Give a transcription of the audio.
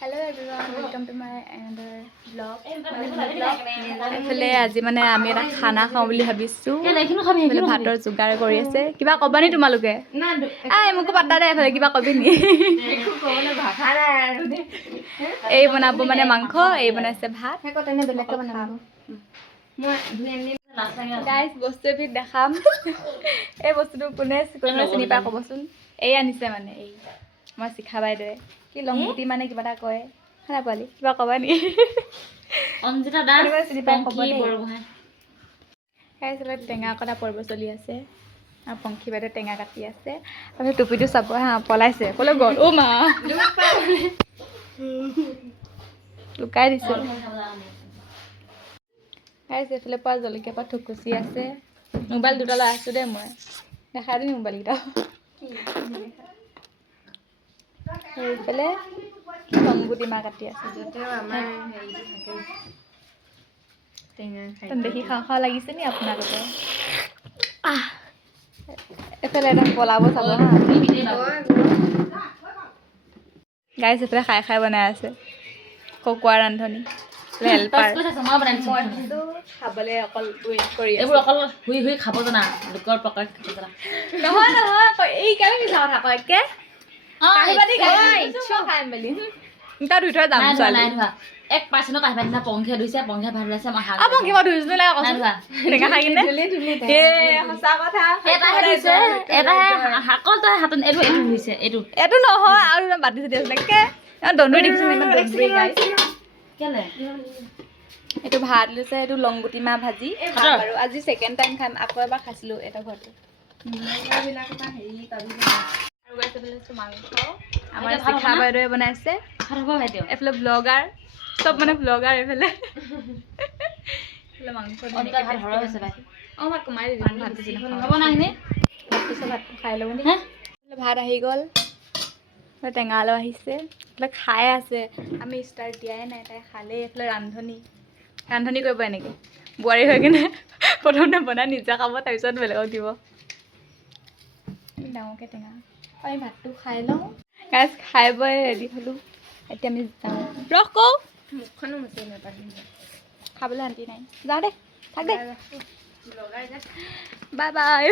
Hello everyone, welcome to my another vlog. এফালে আজি মানে আমি এটা খানা খাওঁ বুলি ভাবিছো। এফালে ভাতৰ যোগাৰ কৰি আছে। কিবা কবা নি তোমালোকে? আই মোকো পাতা দে এফালে কিবা কবি নি? এই বনাব মানে মাংস, এই বনাইছে ভাত। গাইস বস্তু এবিধ দেখাম। এই বস্তুটো কোনে চিনি পায় ক'বচোন। এই আনিছে মানে এই মই শিখা বাইদেৱে কি লংগুটি মানে কিবা এটা কয় খানা পোৱালি কিবা কবা নি অঞ্জিতা দাস চিনি পাই ক'ব দেই গাইছ টেঙা কটা পৰ্ব চলি আছে আৰু পংখী বাইদেৱে টেঙা কাটি আছে আৰু টুপিটো চাব হা পলাইছে ক'লৈ গ'ল অ' মা লুকাই দিছে গাইছ এইফালে পৰা জলকীয়া পাত থুকুচি আছে মোবাইল দুটা লৈ আছোঁ দেই মই দেখাই দিম মোবাইলকেইটা এইফালে লংগুটি মাহ কাটি আছে দেখি খাওঁ খাওঁ লাগিছে নি আপোনালোকৰ এইফালে একদম পলাব চাব হা গাইছ এইফালে খাই খাই বনাই আছে ককোৱা ৰান্ধনি হেল্পাৰ খাবলৈ অকল ৱেইট কৰি এইবোৰ অকল শুই শুই খাব জানা লোকৰ প্ৰকাৰ নহয় নহয় এই কেনে মিছা কথা কয় একে তাত ধুই থৈ যাম ছোৱালী 1% কাহিবা দিনা পংখে ধুইছে পংখে ভাত লৈছে মই হাত পংখে মই ধুইছো নাই কচোন টেঙা খাই কিনে এ সঁচা কথা এটাহে ধুইছে এটাহে হাকল তই হাতত এইটো ধুইছে এইটো নহয় আৰু বাতি চাতি আছিলে কে দন্দুৰি দেখিছোঁ ইমান দন্দুৰি গাইছ কেলে এইটো ভাত লৈছে এইটো লংগুটি মাহ ভাজি আৰু আজি ছেকেণ্ড টাইম খাম আকৌ এবাৰ খাইছিলোঁ এটা ঘৰতে মাংস আমাৰ শিখা বাইদেৱে বনাইছে এইফালে ব্লগাৰ চব মানে ব্লগাৰ এইফালে মাংস অঁ ভাত কমাই দিবি ভাত বেছি হ'ব নাহিনে ভাত খাই ল'ব নি ভাত আহি গ'ল টেঙা আলু আহিছে এইফালে খাই আছে আমি ষ্টাৰ্ট দিয়াই নাই তাই খালেই এইফালে ৰান্ধনি কৰিব এনেকৈ বোৱাৰী হৈ কিনে প্ৰথমতে বনাই নিজে খাব তাৰপিছত বেলেগক দিব ডাঙৰকৈ টেঙা আমি ভাতটো খাই লওঁ গাইছ খাই বৈ ৰেডি হ'লোঁ এতিয়া আমি যাওঁ ৰখ কওঁ মুখখনো মুচি নাপালোঁ খাবলৈ শান্তি নাই যাওঁ দে থাক দে বাই বাই